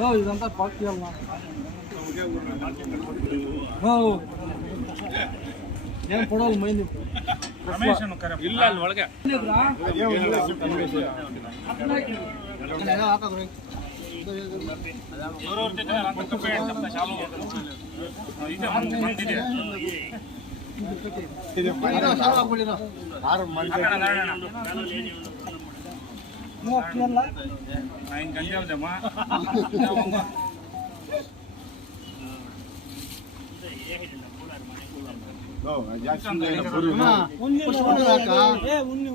ఓ ఇదంతా పార్టీ అమ్మా ಏನು ಕೊಡೋಲ್ಲ ಮೈ ನೀವು ಇಲ್ಲ ಅಲ್ಲಿ ಒಳಗೆ ಆರು ಮಂದಿ ಹತ್ತು ರೂಪಾಯಿ ಅಂತ ಶಾಲು ಇದೆ ಒಂದು ಮಂದಿದೆ ಹಾಕೋಣ ನಾರಾಯಣ ನಾ ಹಿಂಗೆ ಗಂಜೆ ಅವ್ದಮ್ಮ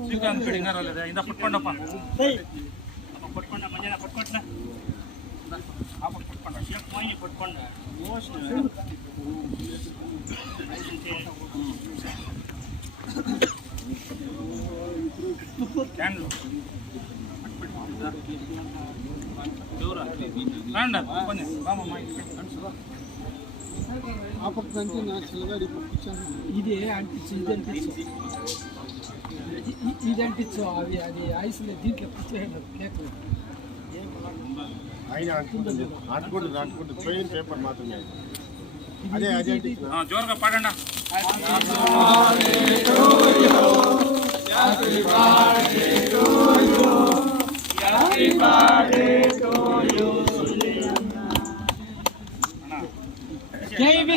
ಶ್ರೀಕಾಂತ್ ಕಡಿಂಗಾರಲ್ಲಿದೆ ಇಂದ ಪಟ್ಕೊಂಡಪ್ಪ ಪಟ್ಕೊಂಡ ಮಂಜನ ಪಟ್ಕೊಂಡ ಪಟ್ಕೊಂಡ ಪಟ್ಕೊಂಡ ಕ್ಯಾಂಡ್ಲು అప్పటి నుంచి నా చిల్లగాడి పంపించాను ఇది అంటించు ఇది అంటించు ఇది అంటించు అవి అది ఐస్ దీంట్లో జోరుగా పాడండి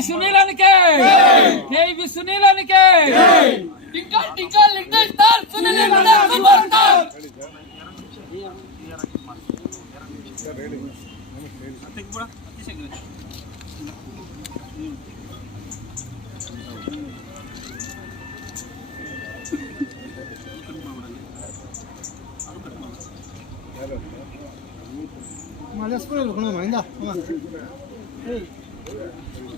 సునీలానికే! కేవి సునీలానికే! టింకా టింకా లిండా స్టార్ సునీల్ లిండా సూపర్ స్టార్! మళ్ళీ స్కూల్ కొనుగోలు అయిందా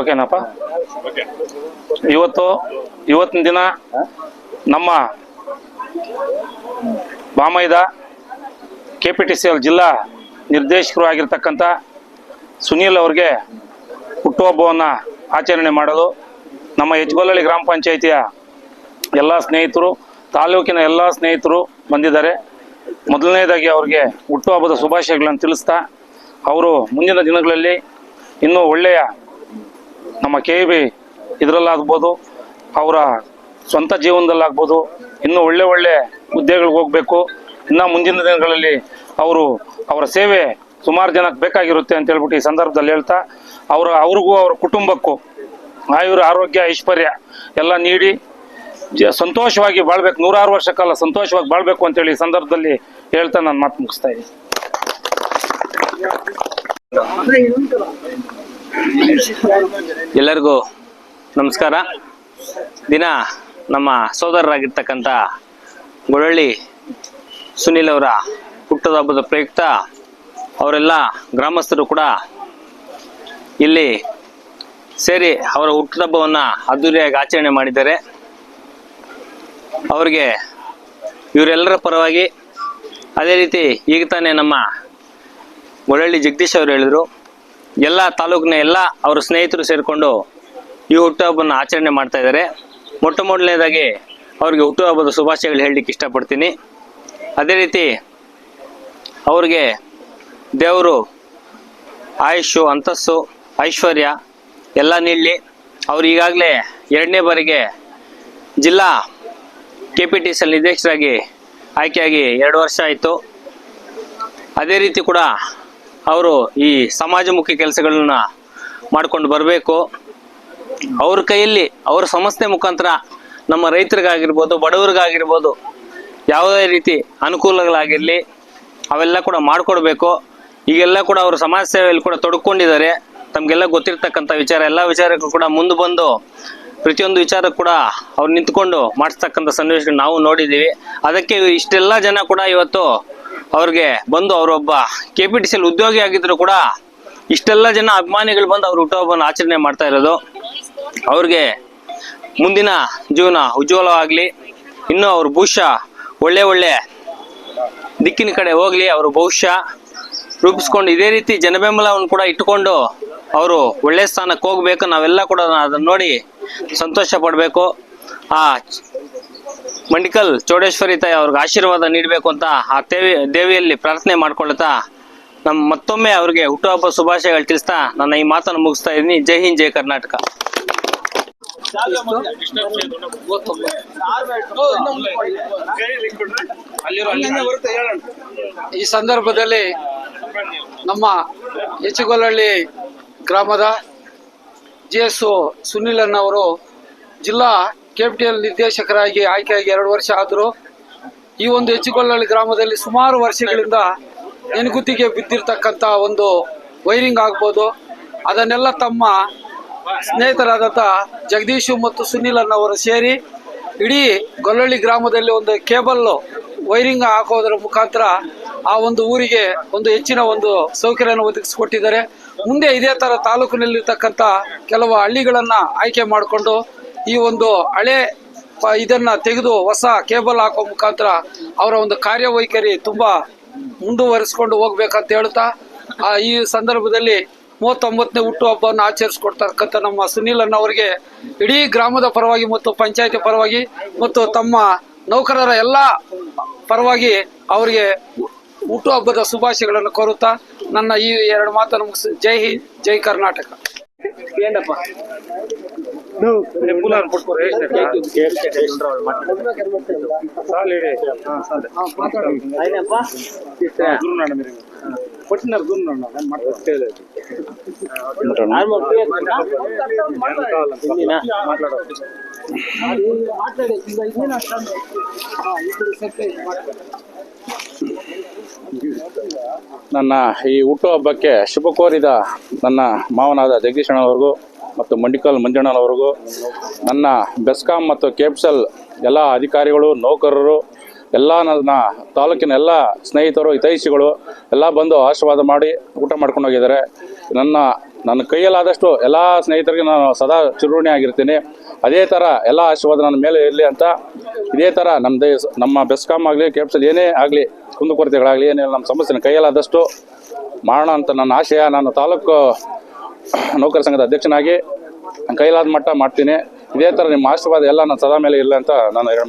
ಓಕೆನಪ್ಪ. ಇವತ್ತು, ಇವತ್ತಿನ ದಿನ ನಮ್ಮ ಬಾಮೈದ K P T C L ಜಿಲ್ಲಾ ನಿರ್ದೇಶಕರು ಆಗಿರ್ತಕ್ಕಂಥ ಸುನೀಲ್ ಅವ್ರಿಗೆ ಹುಟ್ಟುಹಬ್ಬವನ್ನು ಆಚರಣೆ ಮಾಡಲು ನಮ್ಮ ಹೆಜ್ಗೊಲ್ಲಳ್ಳಿ ಗ್ರಾಮ ಪಂಚಾಯಿತಿಯ ಎಲ್ಲ ಸ್ನೇಹಿತರು, ತಾಲೂಕಿನ ಎಲ್ಲ ಸ್ನೇಹಿತರು ಬಂದಿದ್ದಾರೆ. ಮೊದಲನೇದಾಗಿ ಅವ್ರಿಗೆ ಹುಟ್ಟುಹಬ್ಬದ ಶುಭಾಶಯಗಳನ್ನು ತಿಳಿಸ್ತಾ ಅವರು ಮುಂದಿನ ದಿನಗಳಲ್ಲಿ ಇನ್ನೂ ಒಳ್ಳೆಯ ನಮ್ಮ ಕೆ ಬಿ ಇದರಲ್ಲಾಗ್ಬೋದು, ಅವರ ಸ್ವಂತ ಜೀವನದಲ್ಲಾಗ್ಬೋದು, ಇನ್ನೂ ಒಳ್ಳೆ ಒಳ್ಳೆ ಹುದ್ದೆಗಳಿಗೆ ಹೋಗಬೇಕು. ಇನ್ನು ಮುಂದಿನ ದಿನಗಳಲ್ಲಿ ಅವರು ಅವರ ಸೇವೆ ಸುಮಾರು ಜನಕ್ಕೆ ಬೇಕಾಗಿರುತ್ತೆ ಅಂತ ಹೇಳ್ಬಿಟ್ಟು ಈ ಸಂದರ್ಭದಲ್ಲಿ ಹೇಳ್ತಾ, ಅವರ, ಅವ್ರಿಗೂ ಅವರ ಕುಟುಂಬಕ್ಕೂ ಆಯುರ ಆರೋಗ್ಯ, ಐಶ್ವರ್ಯ ಎಲ್ಲ ನೀಡಿ ಸಂತೋಷವಾಗಿ ಬಾಳ್ಬೇಕು. ನೂರಾರು ವರ್ಷ ಕಾಲ ಸಂತೋಷವಾಗಿ ಬಾಳ್ಬೇಕು ಅಂತೇಳಿ ಈ ಸಂದರ್ಭದಲ್ಲಿ ಹೇಳ್ತಾ ನಾನು ಮಾತು ಮುಗಿಸ್ತಾ ಇದ್ದೀನಿ. ಎಲ್ಲರಿಗೂ ನಮಸ್ಕಾರ. ದಿನ ನಮ್ಮ ಸೋದರರಾಗಿರ್ತಕ್ಕಂಥ ಗೊಳಳ್ಳಿ ಸುನಿಲ್ ಅವರ ಹುಟ್ಟದ ಹಬ್ಬದ ಪ್ರಯುಕ್ತ, ಅವರೆಲ್ಲ ಗ್ರಾಮಸ್ಥರು ಕೂಡ ಇಲ್ಲಿ ಸೇರಿ ಅವರ ಹುಟ್ಟುಹಬ್ಬವನ್ನು ಅದ್ದೂರಿಯಾಗಿ ಆಚರಣೆ ಮಾಡಿದ್ದಾರೆ. ಅವರಿಗೆ ಇವರೆಲ್ಲರ ಪರವಾಗಿ ಅದೇ ರೀತಿ ಈಗ ತಾನೇ ನಮ್ಮ ಗೊಳಳ್ಳಿ ಜಗದೀಶ್ ಅವರು ಹೇಳಿದರು, ಎಲ್ಲ ತಾಲೂಕಿನ ಎಲ್ಲ ಅವರ ಸ್ನೇಹಿತರು ಸೇರಿಕೊಂಡು ಈ ಹುಟ್ಟುಹಬ್ಬನ ಆಚರಣೆ ಮಾಡ್ತಾ ಇದ್ದಾರೆ. ಮೊಟ್ಟ ಮೊದಲನೇದಾಗಿ ಅವರಿಗೆ ಹುಟ್ಟುಹಬ್ಬದ ಶುಭಾಶಯಗಳು ಹೇಳಲಿಕ್ಕೆ ಇಷ್ಟಪಡ್ತೀನಿ. ಅದೇ ರೀತಿ ಅವ್ರಿಗೆ ದೇವರು ಆಯುಷು ಅಂತಸ್ಸು, ಐಶ್ವರ್ಯ, ಎಲ್ಲ ನೀಡಲಿ. ಅವರು ಈಗಾಗಲೇ ಎರಡನೇ ಬಾರಿಗೆ ಜಿಲ್ಲಾ ಕೆ ಪಿ ಟಿ ಸಿ ನಿರ್ದೇಶಕರಾಗಿ ಆಯ್ಕೆಯಾಗಿ ಎರಡು ವರ್ಷ ಆಯಿತು. ಅದೇ ರೀತಿ ಕೂಡ ಅವರು ಈ ಸಮಾಜಮುಖಿ ಕೆಲಸಗಳನ್ನ ಮಾಡ್ಕೊಂಡು ಬರಬೇಕು. ಅವ್ರ ಕೈಯಲ್ಲಿ, ಅವ್ರ ಸಂಸ್ಥೆ ಮುಖಾಂತರ ನಮ್ಮ ರೈತರಿಗಾಗಿರ್ಬೋದು, ಬಡವರಿಗಾಗಿರ್ಬೋದು ಯಾವುದೇ ರೀತಿ ಅನುಕೂಲಗಳಾಗಿರಲಿ, ಅವೆಲ್ಲ ಕೂಡ ಮಾಡಿಕೊಡ್ಬೇಕು. ಈಗೆಲ್ಲ ಕೂಡ ಅವರು ಸಮಾಜ ಸೇವೆಯಲ್ಲಿ ಕೂಡ ತೊಡ್ಕೊಂಡಿದ್ದಾರೆ. ತಮಗೆಲ್ಲ ಗೊತ್ತಿರ್ತಕ್ಕಂಥ ವಿಚಾರ, ಎಲ್ಲ ವಿಚಾರಕ್ಕೂ ಕೂಡ ಮುಂದೆ ಬಂದು ಪ್ರತಿಯೊಂದು ವಿಚಾರ ಕೂಡ ಅವ್ರು ನಿಂತ್ಕೊಂಡು ಮಾಡಿಸ್ತಕ್ಕಂಥ ಸನ್ನಿವೇಶ ನಾವು ನೋಡಿದ್ದೀವಿ. ಅದಕ್ಕೆ ಇಷ್ಟೆಲ್ಲ ಜನ ಕೂಡ ಇವತ್ತು ಅವ್ರಿಗೆ ಬಂದು ಅವರೊಬ್ಬ ಕೆ ಪಿ ಟಿ ಸಿ ಉದ್ಯೋಗಿ ಆಗಿದ್ರು ಕೂಡ ಇಷ್ಟೆಲ್ಲ ಜನ ಅಭಿಮಾನಿಗಳು ಬಂದು ಅವ್ರ ಹುಟ್ಟುಹಬ್ಬನ ಆಚರಣೆ ಮಾಡ್ತಾ ಇರೋದು. ಅವ್ರಿಗೆ ಮುಂದಿನ ಜೀವನ ಉಜ್ವಲವಾಗಲಿ. ಇನ್ನೂ ಅವ್ರ ಭವಿಷ್ಯ ಒಳ್ಳೆ ಒಳ್ಳೆ ದಿಕ್ಕಿನ ಕಡೆ ಹೋಗ್ಲಿ, ಅವ್ರ ಭವಿಷ್ಯ ರೂಪಿಸ್ಕೊಂಡು ಇದೇ ರೀತಿ ಜನಬೆಂಬಲವನ್ನು ಕೂಡ ಇಟ್ಟುಕೊಂಡು ಅವರು ಒಳ್ಳೆ ಸ್ಥಾನಕ್ಕೆ ಹೋಗ್ಬೇಕು. ನಾವೆಲ್ಲ ಕೂಡ ಅದನ್ನು ನೋಡಿ ಸಂತೋಷ ಪಡಬೇಕು. ಆ ಮಂಡಿಕಲ್ ಚೌಡೇಶ್ವರಿ ತಾಯಿ ಅವ್ರಿಗೆ ಆಶೀರ್ವಾದ ನೀಡಬೇಕು ಅಂತ ಆ ದೇವಿ, ದೇವಿಯಲ್ಲಿ ಪ್ರಾರ್ಥನೆ ಮಾಡ್ಕೊಳ್ತಾ ನಮ್ಮ ಮತ್ತೊಮ್ಮೆ ಅವ್ರಿಗೆ ಹುಟ್ಟುಹಬ್ಬ ಶುಭಾಶಯಗಳು ತಿಳಿಸ್ತಾ ನನ್ನ ಈ ಮಾತನ್ನು ಮುಗಿಸ್ತಾ ಇದ್ದೀನಿ. ಜೈ ಹಿಂದ್, ಜೈ ಕರ್ನಾಟಕ. ಈ ಸಂದರ್ಭದಲ್ಲಿ ನಮ್ಮ ಹೆಚ್ಚುಗೊಲ್ಲಹಳ್ಳಿ ಗ್ರಾಮದ ಜಿ ಎಸ್ ಸುನಿಲ್ ಅನ್ನವರು ಜಿಲ್ಲಾ ಕೆಪಿಟಿಎಲ್ ನಿರ್ದೇಶಕರಾಗಿ ಆಯ್ಕೆಯಾಗಿ ಎರಡು ವರ್ಷ ಆದರು ಈ ಒಂದು ಹೆಚ್ಚುಗೊಲ್ಲಹಳ್ಳಿ ಗ್ರಾಮದಲ್ಲಿ ಸುಮಾರು ವರ್ಷಗಳಿಂದ ನೆನಗುತ್ತಿಗೆ ಬಿದ್ದಿರ್ತಕ್ಕಂಥ ಒಂದು ವೈರಿಂಗ್ ಆಗ್ಬೋದು. ಅದನ್ನೆಲ್ಲ ತಮ್ಮ ಸ್ನೇಹಿತರಾದಂಥ ಜಗದೀಶು ಮತ್ತು ಸುನಿಲ್ ಅನ್ನವರು ಸೇರಿ ಇಡೀ ಗೊಲ್ಲಳ್ಳಿ ಗ್ರಾಮದಲ್ಲಿ ಒಂದು ಕೇಬಲ್ ವೈರಿಂಗ್ ಹಾಕೋದ್ರ ಮುಖಾಂತರ ಆ ಒಂದು ಊರಿಗೆ ಒಂದು ಹೆಚ್ಚಿನ ಒಂದು ಸೌಕರ್ಯವನ್ನು ಒದಗಿಸಿಕೊಟ್ಟಿದ್ದಾರೆ. ಮುಂದೆ ಇದೇ ತರ ತಾಲೂಕಿನಲ್ಲಿರ್ತಕ್ಕಂಥ ಕೆಲವು ಹಳ್ಳಿಗಳನ್ನು ಆಯ್ಕೆ ಮಾಡಿಕೊಂಡು ಈ ಒಂದು ಹಳೆ ಇದನ್ನ ತೆಗೆದು ಹೊಸ ಕೇಬಲ್ ಹಾಕೋ ಮುಖಾಂತರ ಅವರ ಒಂದು ಕಾರ್ಯವೈಖರಿ ತುಂಬಾ ಮುಂದುವರಿಸ್ಕೊಂಡು ಹೋಗ್ಬೇಕಂತ ಹೇಳ್ತಾ ಈ ಸಂದರ್ಭದಲ್ಲಿ ಮೂವತ್ತೊಂಬತ್ತನೇ ಹುಟ್ಟುಹಬ್ಬವನ್ನು ಆಚರಿಸ್ಕೊಡ್ತಕ್ಕಂಥ ನಮ್ಮ ಸುನೀಲ್ ಅವರಿಗೆ ಇಡೀ ಗ್ರಾಮದ ಪರವಾಗಿ ಮತ್ತು ಪಂಚಾಯತಿ ಪರವಾಗಿ ಮತ್ತು ತಮ್ಮ ನೌಕರರ ಎಲ್ಲ ಪರವಾಗಿ ಅವರಿಗೆ ಹುಟ್ಟುಹಬ್ಬದ ಶುಭಾಶಯಗಳನ್ನು ಕೋರುತ್ತಾ, ನನ್ನ ಈ ಎರಡು ಮಾತನ್ನು ಮುಗಿಸಿ. ಜೈ ಹಿಂದ್, ಜೈ ಕರ್ನಾಟಕ. ಏನಪ್ಪ ನೋ ಫುಲ್ ಆನ್ ಪಟ್ ಕೊರೆ ಹೇಳ್ತಾರೆ ಕೆಎಸ್ ಕೇಡ್ರಲ್ ಮಾತ್ರ ನನ್ನ ಈ ಹುಟ್ಟುಹಬ್ಬಕ್ಕೆ ಶುಭ ಕೋರಿದ ನನ್ನ ಮಾವನಾದ ಜಗದೀಶಣ್ಣನವ್ರಿಗೂ ಮತ್ತು ಮಂಡಿಕಲ್ ಮಂಜಣ್ಣನವ್ರಿಗೂ ನನ್ನ ಬೆಸ್ಕಾಂ ಮತ್ತು ಕೆಪ್ಸಲ್ ಎಲ್ಲ ಅಧಿಕಾರಿಗಳು, ನೌಕರರು, ಎಲ್ಲ ನನ್ನ ತಾಲೂಕಿನ ಎಲ್ಲ ಸ್ನೇಹಿತರು, ಹಿತೈಷಿಗಳು ಎಲ್ಲ ಬಂದು ಆಶೀರ್ವಾದ ಮಾಡಿ ಊಟ ಮಾಡ್ಕೊಂಡು ಹೋಗಿದ್ದಾರೆ. ನನ್ನ ನನ್ನ ಕೈಯಲ್ಲಾದಷ್ಟು ಎಲ್ಲ ಸ್ನೇಹಿತರಿಗೆ ನಾನು ಸದಾ ಚಿರುಣಿ ಆಗಿರ್ತೀನಿ. ಅದೇ ಥರ ಎಲ್ಲ ಆಶೀರ್ವಾದ ನನ್ನ ಮೇಲೆ ಇರಲಿ ಅಂತ, ಇದೇ ಥರ ನಮ್ಮ ನಮ್ಮ ಬೆಸ್ಕಾಮ್ ಆಗಲಿ, ಕೆಪ್ಸಲ್ ಏನೇ ಆಗಲಿ ಕುಂದುಕೊರತೆಗಳಾಗಲಿ ಏನೇ ನಮ್ಮ ಸಮಸ್ಯೆನ ಕೈಯಲ್ಲಾದಷ್ಟು ಮಾಡೋಣ ಅಂತ ನನ್ನ ಆಶಯ. ನಾನು ತಾಲೂಕು ನೌಕರ ಸಂಘದ ಅಧ್ಯಕ್ಷನಾಗಿ ಕೈಲಾದ ಮಟ್ಟ ಮಾಡ್ತೀನಿ. ಇದೇ ಥರ ನಿಮ್ಮ ಆಶೀರ್ವಾದ ಎಲ್ಲ ನನ್ನ ಸದಾ ಮೇಲೆ ಇರಲಿ ಅಂತ ನಾನು ಎರಡು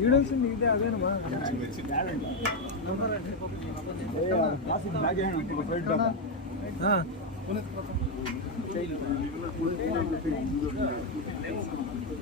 ఈడొచ్చింది ఇదే అదేనమ్మా number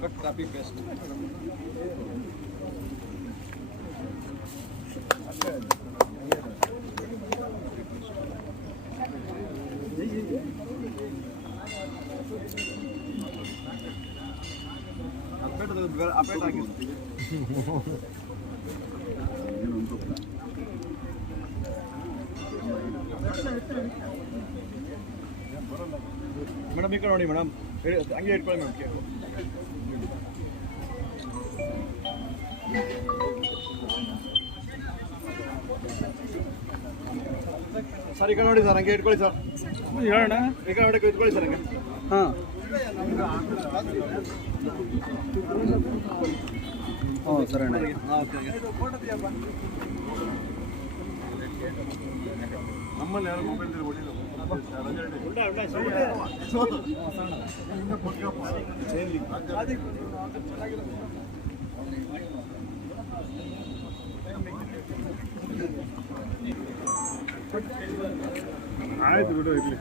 cut copy paste update update ಹಾಕಿ ಮೇಡಮ್ ಈ ಕಡೆ ನೋಡಿ ಮೇಡಮ್ ಹಂಗೆ ಇಟ್ಕೊಳ್ಳಿ ಮೇಡಮ್ ಸರ್ ಈ ಕಡೆ ನೋಡಿ ಸರ್ ಹಂಗೆ ಇಟ್ಕೊಳ್ಳಿ ಸರ್ ಹೇಳೋಣ ಈ ಕಡೆ ನೋಡಿ ಇಟ್ಕೊಳ್ಳಿ ಸರ್ ಹಂಗೆ ಹಾಂ ಹ್ಞೂ ಸರಿ ಅಣ್ಣ ನಮ್ಮಲ್ಲಿ ಯಾರು ಮೊಬೈಲ್ ಆಯ್ತು ಬಿಡು ಇರ್ಲಿ.